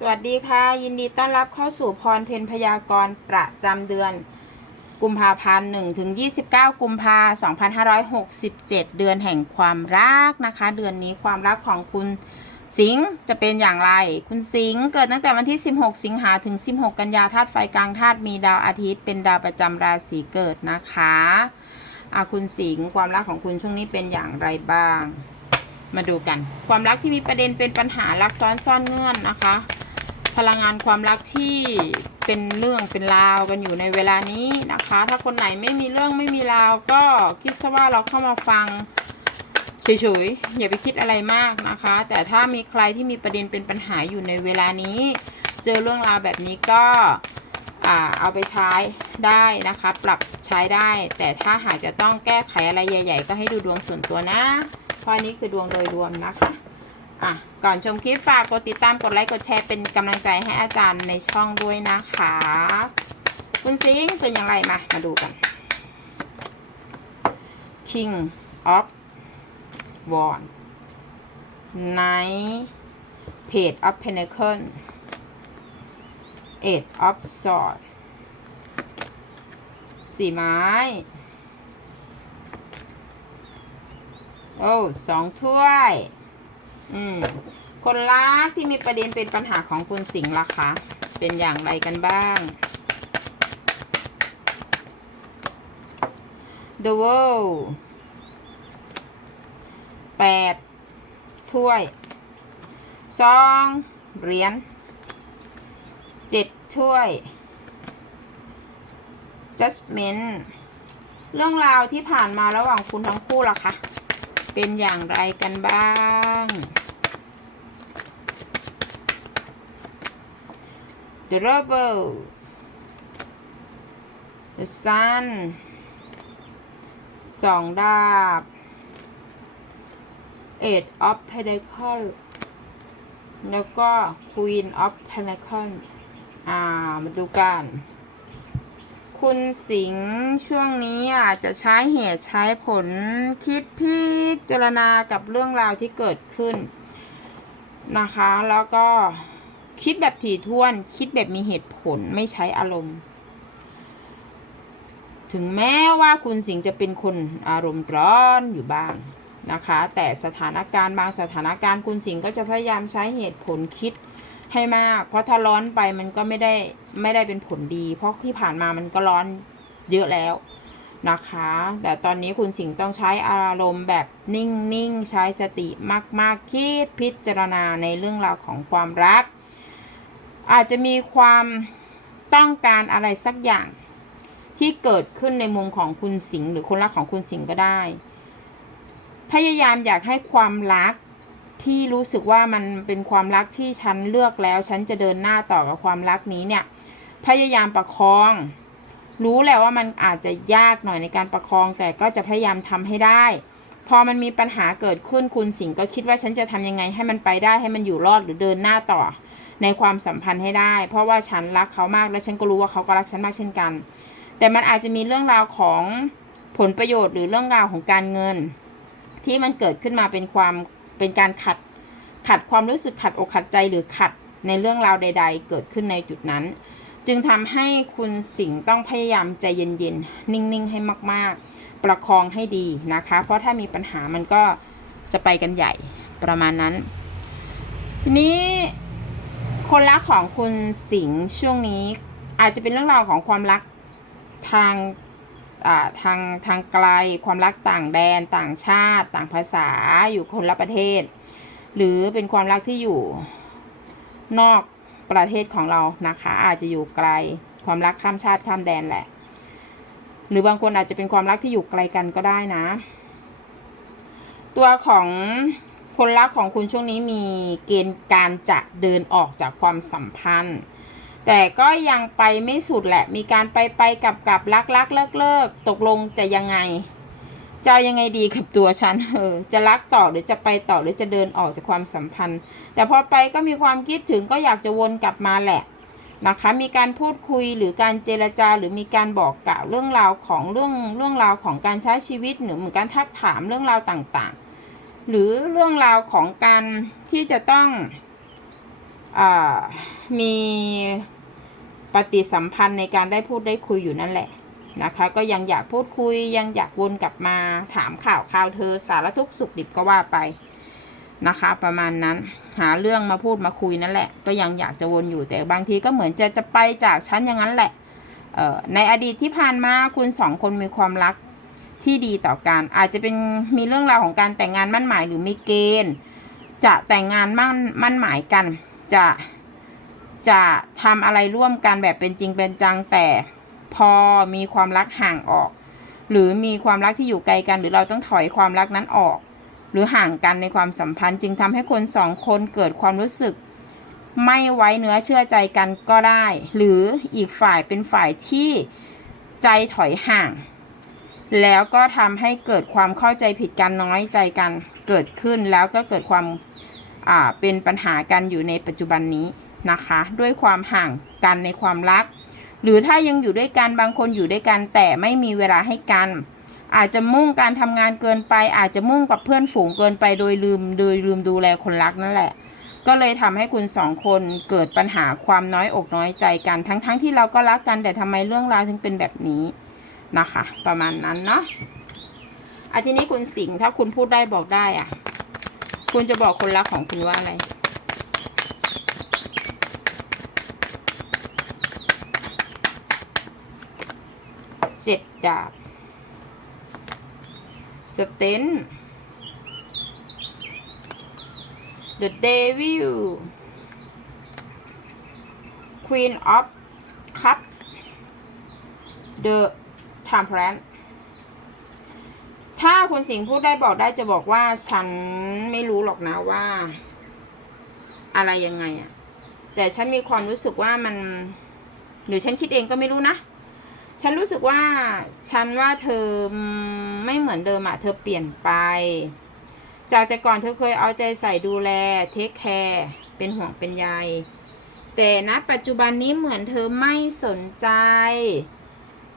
สวัสดีค่ะ ยินดีต้อนรับเข้าสู่พรเพนพยากรณ์ประจำเดือน กุมภาพันธ์1ถึง 29 กุมภา2567 เดือนแห่งความรักนะคะ เดือนนี้ความรักของคุณสิงห์จะเป็นอย่างไร คุณสิงห์เกิดตั้งแต่วันที่ 16 สิงหาถึง 16 กันยาธาตุไฟกลางธาตุมีดาวอาทิตย์ เป็นดาวประจำราศีเกิดนะคะอะคุณสิงห์ความรักของคุณช่วงนี้เป็นอย่างไรบ้าง มาดูกัน ความรักที่มีประเด็นเป็นปัญหารักซ้อนซ่อนเงื่อนนะคะ พลังงานความรักที่เป็นเรื่องเป็นราวกันอยู่ในเวลานี้นะคะ ถ้าคนไหนไม่มีเรื่องไม่มีราวก็คิดซะว่าเราเข้ามาฟังเฉยๆอย่าไปคิดอะไรมากนะคะ แต่ถ้ามีใครที่มีประเด็นเป็นปัญหาอยู่ในเวลานี้ เจอเรื่องราวแบบนี้ก็เอาไปใช้ได้นะคะ ปรับใช้ได้ แต่ถ้าหากจะต้องแก้ไขอะไรใหญ่ ๆ ก็ให้ดูดวงส่วนตัวนะเพราะนี้คือดวงโดยรวมนะคะ อะก่อนชมคลิปฝากกดติดตามกดไลค์กดแชร์เป็นกำลังใจให้อาจารย์ในช่องด้วยนะคะ คุณซิงเป็นอย่างไรมา มาดูกัน King of w a n d Knight Page of Pentacle Eight of Swords สี่ไม้ โอ้สองถ้วย อืมคนรักที่มีประเด็นเป็นปัญหาของคุณสิงห์ล่ะคะเป็นอย่างไรกันบ้าง The World แปดถ้วยสองเหรียญเจ็ดถ้วย Judgment เรื่องราวที่ผ่านมาระหว่างคุณทั้งคู่ล่ะคะ เป็นอย่างไรกันบ้าง The Rebel The Sun สองดาบ Eight of Pentacle แล้วก็ Queen of Pentacle อ่า มาดูกัน คุณสิงห์ช่วงนี้อาจจะใช้เหตุใช้ผลคิดพิจารณากับเรื่องราวที่เกิดขึ้นนะคะ แล้วก็ คิดแบบถี่ถ้วน คิดแบบมีเหตุผลไม่ใช้อารมณ์ ถึงแม้ว่าคุณสิงห์จะเป็นคนอารมณ์ร้อนอยู่บ้างนะคะ แต่สถานการณ์บางสถานการณ์คุณสิงห์ก็จะพยายามใช้เหตุผลคิดให้มาก เพราะถ้าร้อนไปมันก็ไม่ได้ไม่ได้เป็นผลดี เพราะที่ผ่านมามันก็ร้อนเยอะแล้วนะคะ แต่ตอนนี้คุณสิงห์ต้องใช้อารมณ์แบบนิ่ง ๆ ใช้สติมาก ๆ คิดพิจารณาในเรื่องราวของความรัก อาจจะมีความต้องการอะไรสักอย่างที่เกิดขึ้นในมุมของคุณสิงห์หรือคนรักของคุณสิงห์ก็ได้ พยายามอยากให้ความรักที่รู้สึกว่ามันเป็นความรักที่ฉันเลือกแล้ว ฉันจะเดินหน้าต่อกับความรักนี้เนี่ย พยายามประคอง รู้แหละว่ามันอาจจะยากหน่อยในการประคอง แต่ก็จะพยายามทำให้ได้ พอมันมีปัญหาเกิดขึ้นคุณสิงห์ก็คิดว่าฉันจะทำยังไงให้มันไปได้ให้มันอยู่รอดหรือเดินหน้าต่อ ในความสัมพันธ์ให้ได้ เพราะว่าฉันรักเขามากและฉันก็รู้ว่าเขาก็รักฉันมากเช่นกัน แต่มันอาจจะมีเรื่องราวของผลประโยชน์หรือเรื่องราวของการเงิน ที่มันเกิดขึ้นมาเป็นความเป็นการขัดขัดความรู้สึกขัดอกขัดใจหรือขัดในเรื่องราวใด ๆ เกิดขึ้นในจุดนั้น จึงทำให้คุณสิงห์ต้องพยายามใจเย็นๆ นิ่งๆ ให้มากๆ ประคองให้ดีนะคะ เพราะถ้ามีปัญหามันก็จะไปกันใหญ่ประมาณนั้น ทีนี้ คนรักของคุณสิงห์ช่วงนี้อาจจะเป็นเรื่องราวของความรักทางทางทางไกลความรักต่างแดนต่างชาติ ต่างภาษาอยู่คนละประเทศ หรือเป็นความรักที่อยู่นอกประเทศของเรานะคะ อาจจะอยู่ไกลความรักข้ามชาติข้ามแดนแหละ หรือบางคนอาจจะเป็นความรักที่อยู่ไกลกันก็ได้นะ ตัวของ คนรักของคุณช่วงนี้มีเกณฑ์การจะเดินออกจากความสัมพันธ์ แต่ก็ยังไปไม่สุดแหละ มีการไปไปกลับกลับรักรักเลิกเลิกตกลงจะยังไงจะยังไงดีกับตัวฉันเออจะรักต่อหรือจะไปต่อหรือจะเดินออกจากความสัมพันธ์ แต่พอไปก็มีความคิดถึงก็อยากจะวนกลับมาแหละนะคะมีการพูดคุยหรือการเจรจาหรือมีการบอกกล่าวเรื่องราวของเรื่องเรื่องราวของการใช้ชีวิตหรือเหมือนการทักถามเรื่องราวต่างๆ หรือเรื่องราวของการที่จะต้องอมีปฏิสัมพันธ์ในการได้พูดได้คุยอยู่นั่นแหละนะคะ ก็ยังอยากพูดคุยยังอยากวนกลับมาถามข่าวข่าวเธอสารทุกข์สุขดิบก็ว่าไปนะคะ ประมาณนั้นหาเรื่องมาพูดมาคุยนั่นแหละ ก็ยังอยากจะวนอยู่แต่บางทีก็เหมือนจะจะไปจากฉันอย่างนั้นแหละในอดีตที่ผ่านมาคุณสองคนมีความรัก ที่ดีต่อกันอาจจะเป็นมีเรื่องราวของการแต่งงานมั่นหมายหรือมีเกณฑ์ จะแต่งงานมั่นมั่นหมายกัน จะจะทำอะไรร่วมกันแบบเป็นจริงเป็นจังแต่พอมีความรักห่างออก หรือมีความรักที่อยู่ไกลกัน หรือเราต้องถอยความรักนั้นออก หรือห่างกันในความสัมพันธ์ จึงทำให้คนสองคนเกิดความรู้สึก ไม่ไว้เนื้อเชื่อใจกันก็ได้ หรืออีกฝ่ายเป็นฝ่ายที่ใจถอยห่าง แล้วก็ทำให้เกิดความเข้าใจผิดกันน้อยใจกันเกิดขึ้นแล้วก็เกิดความอ่าเป็นปัญหากันอยู่ในปัจจุบันนี้นะคะ ด้วยความห่างกันในความรัก หรือถ้ายังอยู่ด้วยกันบางคนอยู่ด้วยกันแต่ไม่มีเวลาให้กัน อาจจะมุ่งการทำงานเกินไป อาจจะมุ่งกับเพื่อนฝูงเกินไปโดยลืมโดยลืมดูแลคนรักนั่นแหละ ก็เลยทำให้คุณสองคนเกิดปัญหาความน้อยอกน้อยใจกัน ทั้งๆทที่เราก็รักกันแต่ทำไมเรื่องราวถึงเป็นแบบนี้ นะคะ ประมาณนั้นเนาะอาทีนี้คุณสิงห์ถ้าคุณพูดได้บอกได้อะ คุณจะบอกคนรักของคุณว่าอะไรเจ็ดดาบสเตน The Devil Queen of Cup The Temperance ถ้าคุณสิงห์พูดได้บอกได้จะบอกว่าฉันไม่รู้หรอกนะว่า อะไรยังไงอะแต่ฉันมีความรู้สึกว่ามันหรือฉันคิดเองก็ไม่รู้นะ ฉันรู้สึกว่าฉันว่าเธอไม่เหมือนเดิมอะเธอเปลี่ยนไป จากแต่ก่อนเธอเคยเอาใจใส่ดูแลเทคแคร์เป็นห่วงเป็นใยแต่ณปัจจุบันนี้เหมือนเธอไม่สนใจ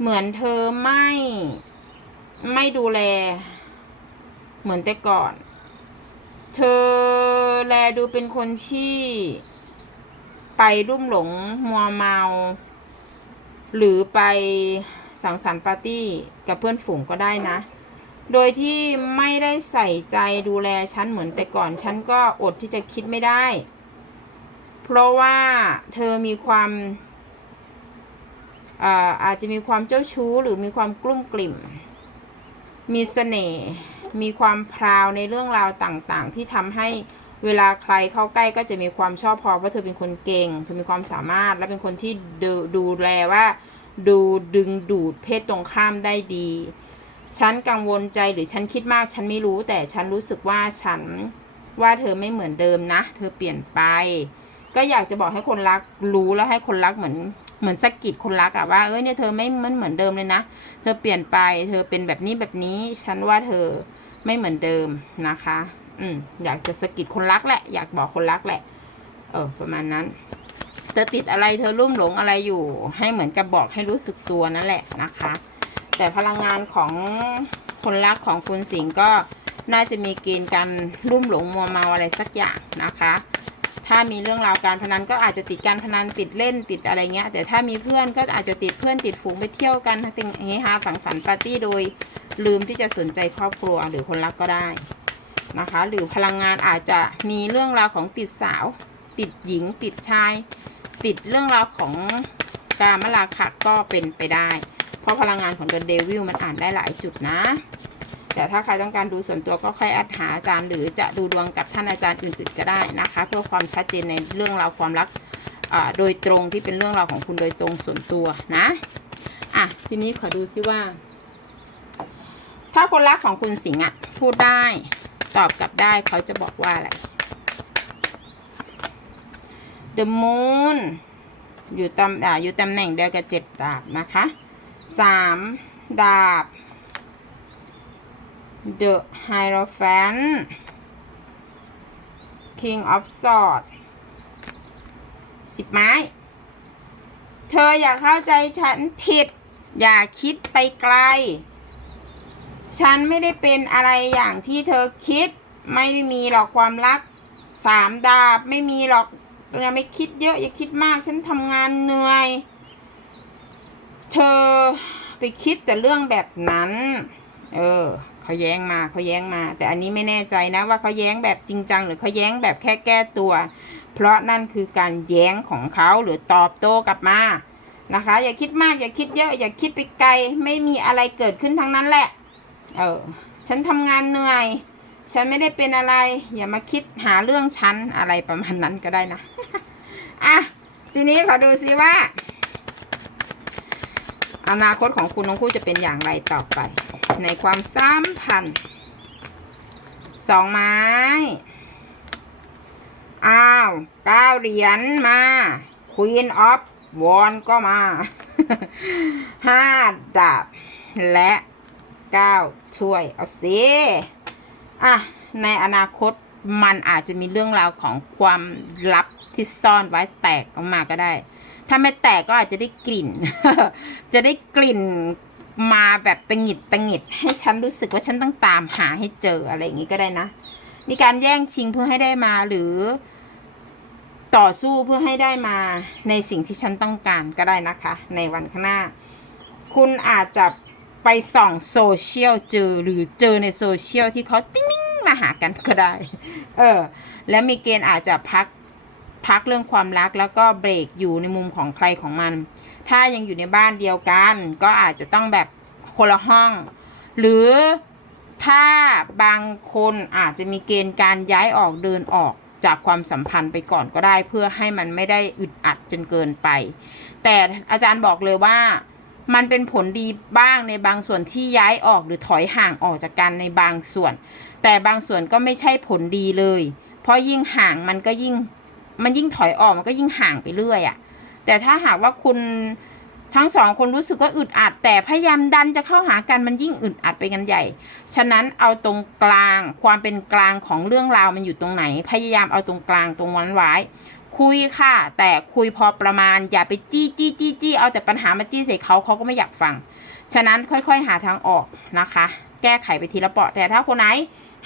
เหมือนเธอไม่ ไม่ดูแล เหมือนแต่ก่อน เธอแลดูเป็นคนที่ ไปรุ่มหลงมัวเมา หรือไปสังสรรค์ปาร์ตี้กับเพื่อนฝูงก็ได้นะ โดยที่ไม่ได้ใส่ใจดูแลฉันเหมือนแต่ก่อน ฉันก็อดที่จะคิดไม่ได้ เพราะว่าเธอมีความ อาอาจจะมีความเจ้าชู้หรือมีความกลุ้มกลิ่ม มีเสน่ห์มีความพราวในเรื่องราวต่างๆ ที่ทำให้เวลาใครเข้าใกล้ก็จะมีความชอบพอเพราะเธอเป็นคนเก่งเธอมีความสามารถและเป็นคนที่ดูดูแลว่า ดูดึงดูดเพศตรงข้ามได้ดีฉันกังวลใจหรือฉันคิดมากฉันไม่รู้แต่ฉันรู้สึกว่าฉันว่าเธอไม่เหมือนเดิมนะ เธอเปลี่ยนไป ก็อยากจะบอกให้คนรักรู้แล้วให้คนรักเหมือน เหมือนสะกิดคนรักอะว่าเอ้ยเนี่ยเธอไม่มันเหมือนเดิมเลยนะ เธอเปลี่ยนไป เธอเป็นแบบนี้แบบนี้ฉันว่าเธอไม่เหมือนเดิมนะคะ อืมอยากจะสะกิดคนรักแหละ อยากบอกคนรักแหละ เออ ประมาณนั้น เธอติดอะไรเธอลุ่มหลงอะไรอยู่ ให้เหมือนกับบอกให้รู้สึกตัวนั่นแหละนะคะ แต่พลังงานของคนรักของคุณสิงห์ก็น่าจะมีเกณฑ์การลุ่มหลงมัวเมาอะไรสักอย่างนะคะ ถ้ามีเรื่องราวการพนันก็อาจจะติดการพนันติดเล่นติดอะไรเงี้ยแต่ถ้ามีเพื่อนก็อาจจะติดเพื่อนติดฝูงไปเที่ยวกันสิ่งเฮฮาสังสรรค์ปาร์ตี้โดย ลืมที่จะสนใจครอบครัวหรือคนรักก็ได้นะคะ หรือพลังงานอาจจะมีเรื่องราวของติดสาว ติดหญิง ติดชาย ติดเรื่องราวของการมราคะก็เป็นไปได้ เพราะพลังงานของเด e เดวิลมันอ่านได้หลายจุดนะ แต่ถ้าใครต้องการดูส่วนตัวก็ค่อยแอดหาอาจารย์ หรือจะดูดวงกับท่านอาจารย์อื่นๆก็ได้นะคะ เพื่อความชัดเจนในเรื่องราวความรักโดยตรงที่เป็นเรื่องราวของคุณโดยตรงส่วนตัวนะอะทีนี้ขอดูซิว่า ถ้าคนรักของคุณสิงห์อะพูดได้ตอบกลับได้เขาจะบอกว่าอะไร The Moon อยู่ตำอ่าอยู่ตำแหน่งเดียวกับเจ็ดดาบนะคะสามดาบ The Hierophant King of Swords สิบไม้ เธออย่าเข้าใจฉันผิด อย่าคิดไปไกล ฉันไม่ได้เป็นอะไรอย่างที่เธอคิด ไม่ได้มีหรอกความรักสามดาบไม่มีหรอกอย่าไม่คิดเยอะอย่าคิดมากฉันทำงานเหนื่อย เธอไปคิดแต่เรื่องแบบนั้น เออ เขาแย้งมาเขาแย้งมา แต่อันนี้ไม่แน่ใจนะว่าเขาแย้งแบบจริงจัง หรือเขาแย้งแบบแค่แก้ตัว เพราะนั่นคือการแย้งของเขาหรือตอบโต้กลับมานะคะ อย่าคิดมากอย่าคิดเยอะ อย่าคิดไปไกล ไม่มีอะไรเกิดขึ้นทั้งนั้นแหละ เออ ฉันทำงานเหนื่อย ฉันไม่ได้เป็นอะไร อย่ามาคิดหาเรื่องฉันอะไรประมาณนั้นก็ได้นะ อะ ทีนี้ขอดูซิว่า อนาคตของคุณน้องคู่จะเป็นอย่างไรต่อไป ในความสัมพันธ์สองไม้ อ้าวเก้าเหรียญมา Queen of วอนก็มาห้าดาบ และเก้าช่วย เอาสิอะ ในอนาคตมันอาจจะมีเรื่องราวของความลับที่ซ่อนไว้แตกออกมาก็ได้ ถ้าไม่แตกก็อาจจะได้กลิ่น จะได้กลิ่น มาแบบตังหิดตังหิดให้ฉันรู้สึกว่าฉันต้องตามหาให้เจออะไรอย่างนี้ก็ได้นะ มีการแย่งชิงเพื่อให้ได้มาหรือ ต่อสู้เพื่อให้ได้มาในสิ่งที่ฉันต้องการก็ได้นะคะ ในวันข้างหน้า คุณอาจจะไปส่องโซเชียลเจอหรือเจอในโซเชียลที่เขาติ้งนิ่งมาหากันก็ได้ เออ และมีเกณฑ์อาจจะพักพักเรื่องความรักแล้วก็เบรกอยู่ในมุมของใครของมัน ถ้ายังอยู่ในบ้านเดียวกัน ก็อาจจะต้องแบบคนละห้อง หรือถ้าบางคนอาจจะมีเกณฑ์การย้ายออกเดินออกจากความสัมพันธ์ไปก่อนก็ได้ เพื่อให้มันไม่ได้อึดอัดจนเกินไป แต่อาจารย์บอกเลยว่ามันเป็นผลดีบ้างในบางส่วนที่ย้ายออกหรือถอยห่างออกจากกันในบางส่วน แต่บางส่วนก็ไม่ใช่ผลดีเลย เพราะยิ่งห่างมันก็ยิ่ง มันยิ่งถอยออกมันก็ยิ่งห่างไปเรื่อยอะ่ะ แต่ถ้าหากว่าคุณทั้งสองคนรู้สึกว่าอึดอัด แต่พยายามดันจะเข้าหากันมันยิ่งอึดอัดไปกันใหญ่ ฉะนั้นเอาตรงกลางความเป็นกลางของเรื่องราวมันอยู่ตรงไหน พยายามเอาตรงกลางตรงนั้นไว้ คุยค่ะ แต่คุยพอประมาณอย่าไปจี้จี้จี้จี้เอาแต่ปัญหามาจี้ใส่เขาเขาก็ไม่อยากฟัง ฉะนั้นค่อยๆ หาทางออกนะคะ แก้ไขไปทีละเปาะแต่ถ้าคนไหน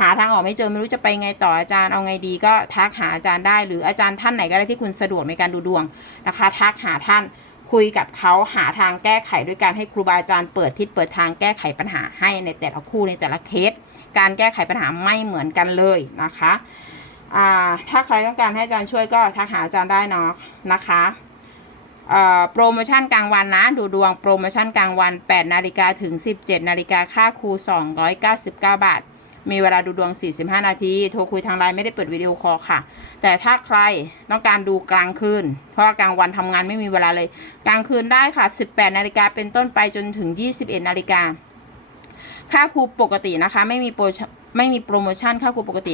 หาทางออกไม่เจอไม่รู้จะไปไงต่ออาจารย์เอาไงดีก็ทักหาอาจารย์ได้ หรืออาจารย์ท่านไหนก็ได้ที่คุณสะดวกในการดูดวงนะคะ ทักหาท่านคุยกับเขาหาทางแก้ไขด้วยการให้ครูบาอาจารย์เปิดทิศเปิดทางแก้ไขปัญหาให้ในแต่ละคู่ในแต่ละเคส การแก้ไขปัญหาไม่เหมือนกันเลยนะคะถ้าใครต้องการให้อาจารย์ช่วยก็ทักหาอาจารย์ได้เนาะนะคะโปรโมชั่นกลางวันนะ ดูดวงโปรโมชั่นกลางวัน 8 นาฬิกาถึง 17 นาฬิกาค่าครู 299 บาท มีเวลาดูดวง 45 นาที โทรคุยทางไลน์ไม่ได้เปิดวิดีโอคอลค่ะ แต่ถ้าใครต้องการดูกลางคืน เพราะกลางวันทำงานไม่มีเวลาเลย กลางคืนได้ค่ะ 18 นาฬิกาเป็นต้นไปจนถึง 21 นาฬิกา ค่าครูปกตินะคะ ไม่มีโปรไม่มีโปรโมชั่นค่าครูปกติ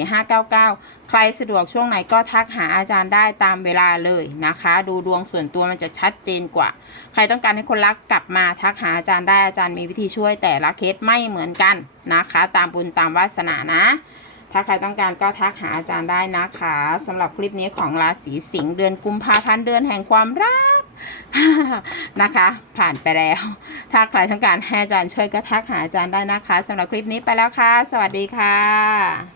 599 ใครสะดวกช่วงไหนก็ทักหาอาจารย์ได้ตามเวลาเลยนะคะ ดูดวงส่วนตัวมันจะชัดเจนกว่า ใครต้องการให้คนรักกลับมาทักหาอาจารย์ได้อาจารย์มีวิธีช่วยแต่ละเคสไม่เหมือนกันนะคะ ตามบุญตามวาสนานะถ้าใครต้องการก็ทักหาอาจารย์ได้นะคะสำหรับคลิปนี้ของราศีสิงห์เดือนกุมภาพันธ์เดือนแห่งความรัก นะคะ ผ่านไปแล้ว ถ้าใครต้องการให้อาจารย์ช่วยก็ทักหาอาจารย์ได้นะคะสำหรับคลิปนี้ไปแล้วค่ะ สวัสดีค่ะ